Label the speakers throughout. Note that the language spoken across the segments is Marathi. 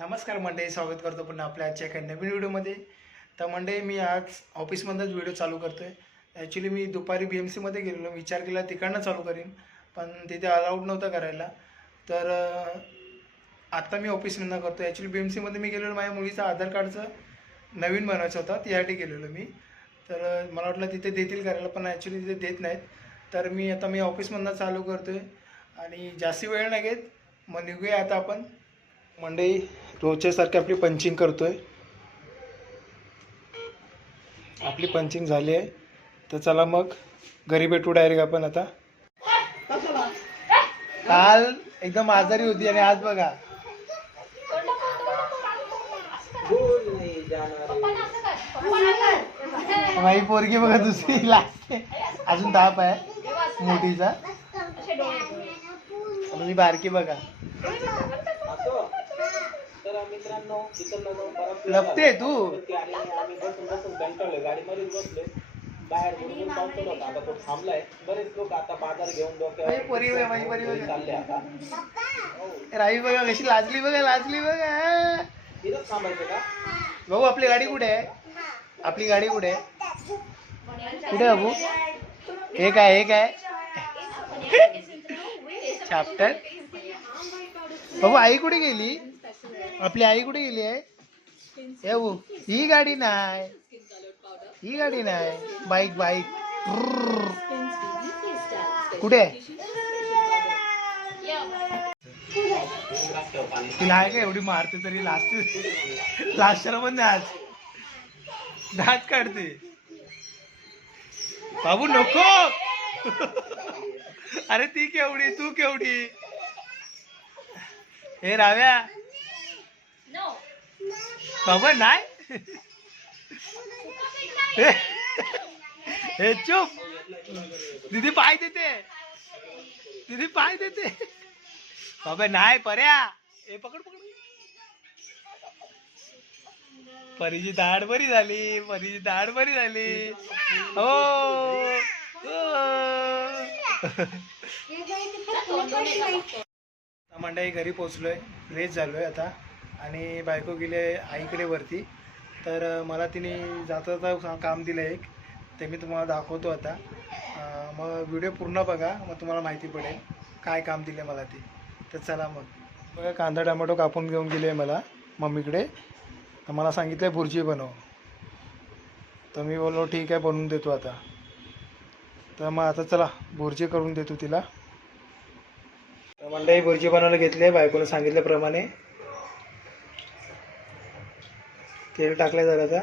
Speaker 1: नमस्कार मंडळी स्वागत करतो पुन्हा आपल्या आजच्या एका नवीन व्हिडिओमध्ये. तर मंडळी मी आज ऑफिसमधनंच व्हिडिओ चालू करतो आहे ॲक्च्युली मी दुपारी बी एम सीमध्ये गेलेलो. विचार केला तिकडनं चालू करीन. पण तिथे अलाउड नव्हतं करायला. तर आत्ता मी ऑफिसमधनं करतो ॲक्च्युली बी एम सीमध्ये मी गेलेलो. माझ्या मुलीचं आधार कार्डचं नवीन बनवायचं होतं. त्यासाठी गेलेलो मी. तर मला वाटलं तिथे देतील करायला पण ॲक्च्युली तिथे देत नाहीत. तर मी आता मी ऑफिसमधनं चालू करतो आहे आणि जास्ती वेळ नाही घेत. मग निघूया आता आपण. मंडई रोजच्या सारखी आपली पंचिंग करतोय. आपली पंचिंग झाली आहे. तर चला मग घरी भेटू डायरेक्ट आपण आता. काल एकदम आजारी होती आणि आज बघा. माझी पोरगी बघा दुसरी लास्ट अजून ताप आहे. मोठीचा. आणि बारकी बघा.
Speaker 2: तर मित्रांनो इथं नवं परत
Speaker 1: लपते तू.
Speaker 2: होती आणि आम्ही बसून बसून कंटाळलोय गाडीमध्येच बसलोय. बाहेर भरपूर पाऊस होत होता. आता तो थांबलाय. बरेच लोक आता बाजार घेऊन डोक्यावर. चालले आता.
Speaker 1: रावी बघा कशी लाजली बघा लाजली बघा.
Speaker 2: इथंच थांबायचं का?
Speaker 1: भाऊ आपली गाडी कुठे आहे? आपली गाडी कुठे आहे? कुठे आहे बाबू हे काय हे काय? चॅप्टर बाबू आई कुठे गेली? आपली आई कुठे गेली आहे? येऊ ही गाडी नाही. ही गाडी नाही. Bike bike. कुठे? आहे तिला आहे का एवढी मारते तरी लास्ट लास्टला पण नाही आज दात काढते. बाबू नको. अरे ती केवढी तू केवढी? हे राव्या. बाबा नाही हे चुप दीदी पाय देते दीदी पाय देते बाबा नाही पर्या हे पकड पकड परीची दाढ बरी झाली परीची दाढ बरी झाली हो हो. मंडळी घरी पोचलोय फ्रेश झालोय आता आणि बायको गेले आईकडे वरती. तर मला तिने जाता जाता काम दिलं एक. ते मी तुम्हाला दाखवतो आता. मग व्हिडिओ पूर्ण बघा मग तुम्हाला माहिती पडेल काय काम दिले मला ते. तर चला मग. बघा कांदा टमॅटो कापून घेऊन गेले मला मम्मीकडे. तर मला सांगितलं आहे भुर्जी बनव. तर मी बोललो ठीक आहे बनवून देतो आता. तर मग आता चला भुर्जी करून देतो तिला. तर मंडळी भुर्जी बनवायला घेतली आहे. बायकोने सांगितल्याप्रमाणे तेल टाकलं जरासा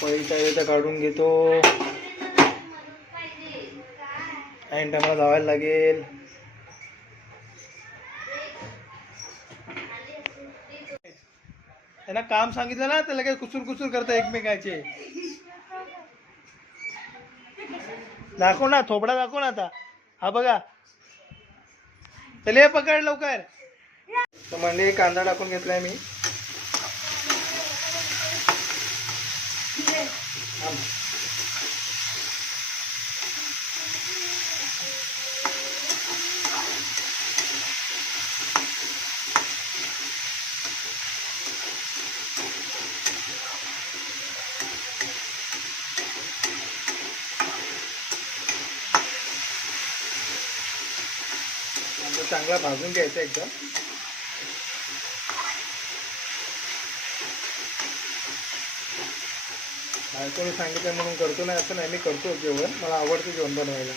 Speaker 1: पळीचा वेळ काढून घेतो. आणि टायमाला धावायला लागेल. त्यांना काम सांगितलं ना तर लगेच कुसूर कुसूर करता एकमेकाचे. दाखव ना थोबडा दाखव ना आता. हा बघा चले पकड लवकर. तर म्हणजे कांदा टाकून घेतलाय मी. चांगला भाजून घ्यायचा एकदम. बायकोने सांगितलं म्हणून करतो नाही असं नाही मी करतो जेवण. मला आवडतं जेवण बनवायला.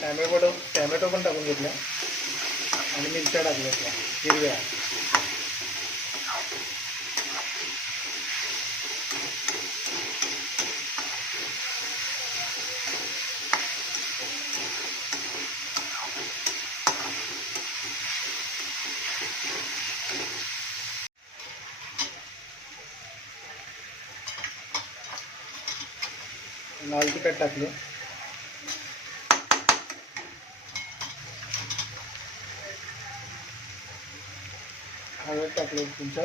Speaker 1: टॅमॅटो टॅमॅटो पण टाकून घेतला आणि मिरच्या टाकल्या हिरव्या. लाल तिखट टाकलं. हळद टाकलं तुमचा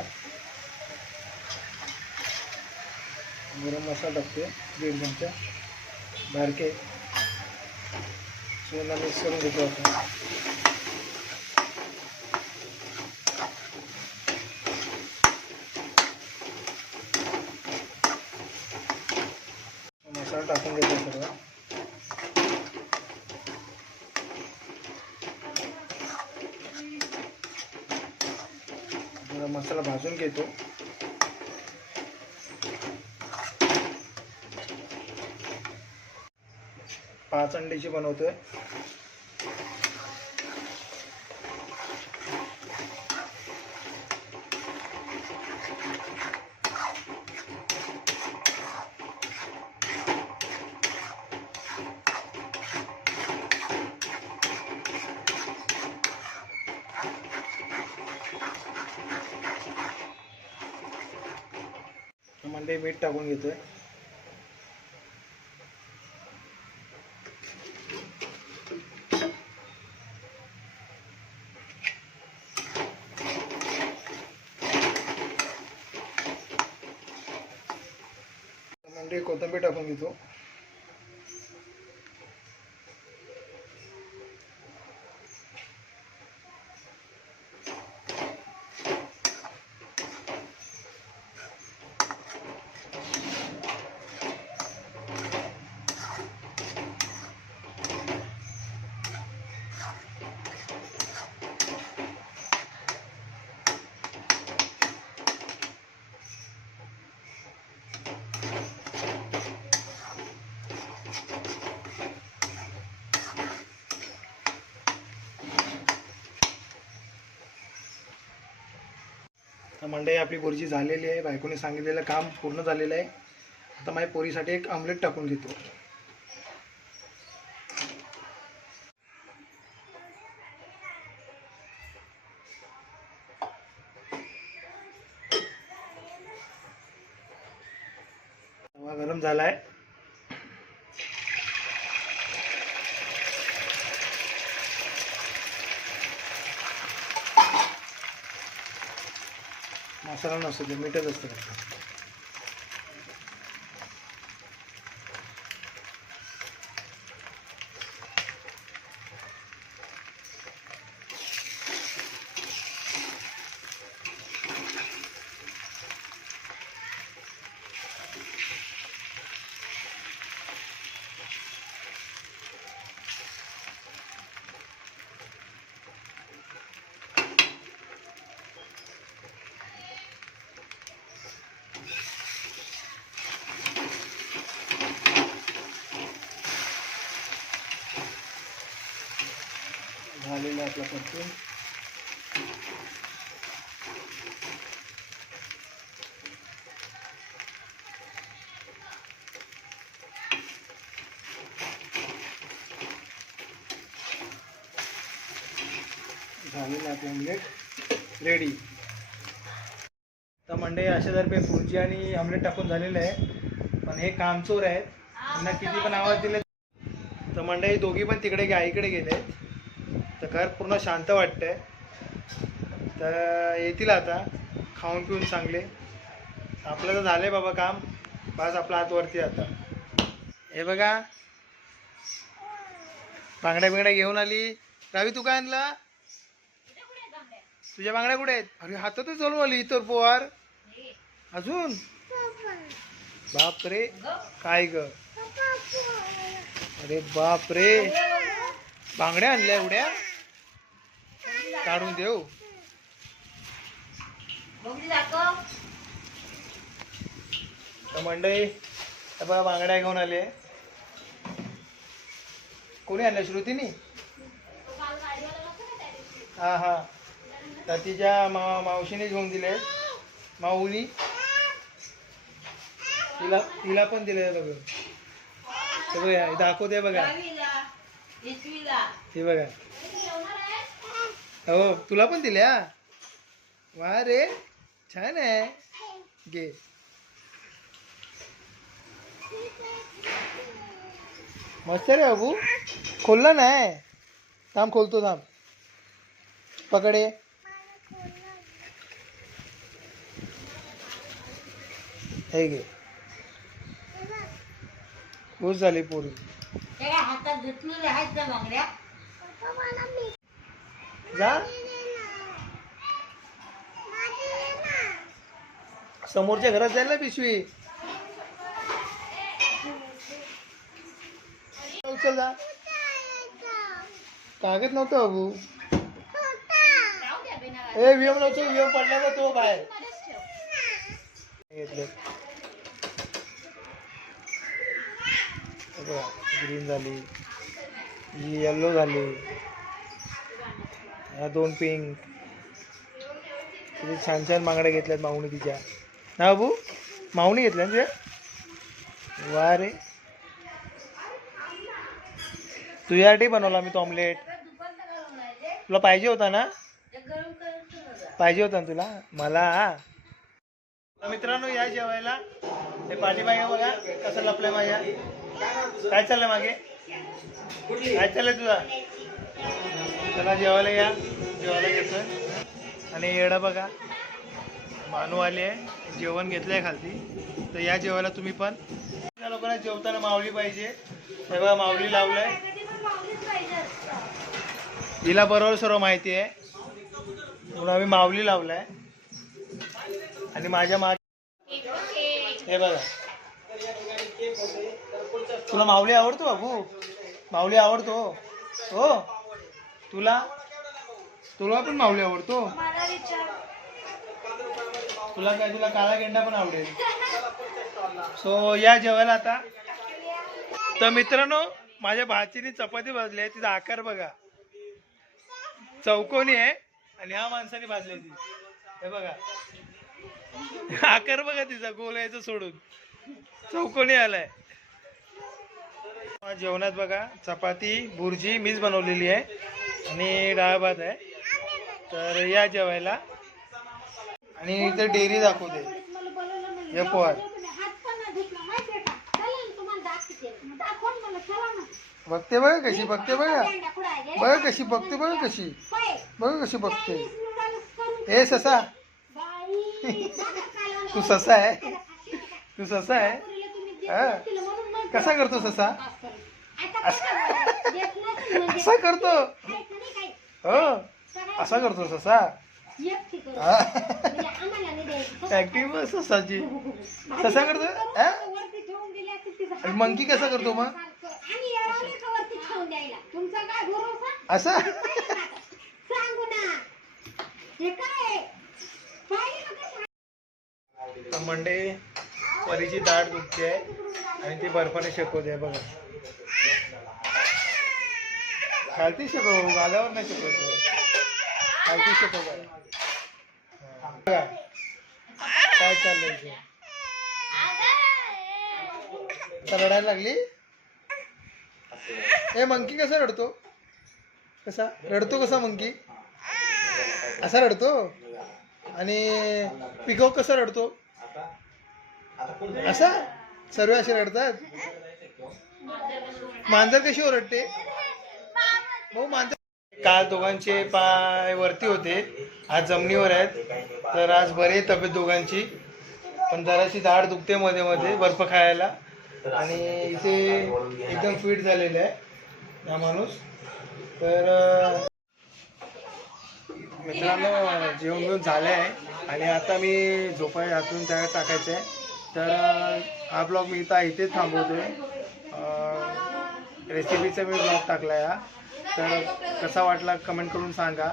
Speaker 1: गरम मसाला टाकतो दीड चमचा. बारके. सोना मिक्स करून घेतला होता थोडा मसाला भाजून घेतो. पाच अंड्याची बनवतोय. अंडे मीठ टाकून घेतोय. अंडे कोथंबीर टाकून घेतो. मंडई आपली पोरीची झालेली आहे बायकोने सांगितलेलं काम पूर्ण झालेलं आहे. आता माझ्या पोरीसाठी एक आमलेट टाकून घेतो गरम झाला आहे मसाला नसतो ते मीठच असतं झालेलं आहे आपलं परतून झालेलं आहे आपलं ऑमलेट रेडी तर मंडई अशातर्फे पुरची आणि ऑमलेट टाकून झालेलं आहे. पण हे कामचोर आहेत. त्यांना किती पण आवाज दिले. तर मंडई दोघी पण तिकडे आईकडे गेले तर घर पूर्ण शांत वाटतंय. तर येतील आता खाऊन पिऊन चांगले. आपलं तर झालंय बाबा काम. बस आपला हातवरती आता. हे बघा. बांगड्या बिंगड्या घेऊन आली. रावी तू काय आणला? तुझ्या बांगड्या कुठे आहेत? अरे हातातच चालू आली इतर पोवार. अजून? बाप रे काय ग? अरे बाप रे बांगड्या आणल्या एवढ्या? काढून देऊ. तर मंडई बघा बांगड्या घेऊन आले. कोणी आणल्या श्रुतीनी? हा हा. तर तिच्या मा मावशीने घेऊन दिले. माऊनी तिला तिला पण दिले बघ. दाखवते बघा हे बघा. हो तुला पण दिल्या? वा रे छान आहे. घे. मस्त रे बाबू. खोलला नाही. थांब खोलतो थांब. पकडे हे. घे. खुश झाली पोरी.
Speaker 3: हातात धुतलेले आहेत त्या बांगड्या.
Speaker 1: जा. समोरच्या घरात जाईल ना पिशवी. उचल जा. कागद नव्हतं बाबू. ए वियम नव्हतो वियम पडला का तो बाहेर. घेतले. ग्रीन झाली ही येल्लो झाली. ह्या दोन पिंक तिथे छान छान बांगड्या घेतल्यात माऊनी तिच्या. ना बाबू माऊनी घेतल्या ना तुझ्या? वा रे. तुझ्यासाठी बनवला मी तो ऑमलेट तुला पाहिजे होता ना? पाहिजे होता ना तुला? मला. मित्रांनो या जेवायला. हे पाठीमागे बघा कसं लपलंय माझ्या? काय चाललंय मागे? काय चाललंय तुझा? चला जेवायला या. जेवायला घेतोय. आणि येडा बघा मानू आली आहे. जेवण घेतलंय खालती. तर या जेवायला तुम्ही पण. त्या लोकांना जेवताना माऊली पाहिजे. हे बघा माऊली लावलंय. हिला बरोबर सर्व माहिती आहे. म्हणून आम्ही माऊली लावलाय. आणि माझ्या मा हे बघा. तुला माऊली आवडतो बाबू? माऊली आवडतो. हो. तुला? तुला पण माऊली आवडतो? तुला काय तुला काळा गेंडा पण आवडेल. सो या जेवायला आता. तर मित्रांनो माझ्या भाचीने चपाती भाजली आहे तिचा आकार बघा. चौकोनी आहे आणि ह्या माणसाने भाजली ती. हे बघा. आकार बघा तिचा गोल यायचं सोडून. चौकोनी आलाय. जेवणात बघा चपाती बुर्जी मीच बनवलेली आहे. आणि डाळ भात आहे. तर या जेवायला. आणि इथे डेअरी दाखवते हे पोहार बघते बघा कशी बघते बघा. बघा कशी बघते बघा कशी. बघा कशी बघते. ए ससा. तू ससा आहे. तू ससा आहे. हा? कसा करतो ससा? असा करतो. हो? असा करतो ससा ऍक्टिव्ह ससाची ससा करतो हा? मंकी कसा करतो मग? असा? मंडे परीची दाढ दुखते आहे आणि ती बर्फाने शेकवते बघा. खालती शेकव गाल्यावर नाही शेकवतो खालती शिकव काय चाललंय रडायला लागली? ए मंकी कसा रडतो? कसा? रडतो कसा मंकी? असा रडतो? आणि पिको कसा रडतो? असा? सर्व असे रडतात? मांजर कशी ओरडते? भाऊ मांजर काल दोघांचे पाय वरती होते. आज जमिनीवर आहेत. तर आज बरे आहे तब्येत दोघांची. पण जराशी दाढ दुखते मध्ये मध्ये बर्फ खायला. आणि इथे एकदम फिट झालेले आहे हा माणूस. तर मित्रांनो जेवण घेऊन झालं आहे. आणि आता मी झोपाय हातून त्या टाकायचं आहे तर हा ब्लॉग मी इथं इथेच थांबवतोय. रेसिपीचा मी ब्लॉग टाकला आहे हा. तर कसा वाटला कमेंट करून सांगा.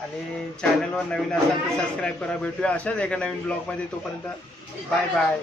Speaker 1: आणि चॅनलवर नवीन असाल तर सबस्क्राईब करा भेटूया. अशाच एका नवीन ब्लॉगमध्ये तोपर्यंत बाय बाय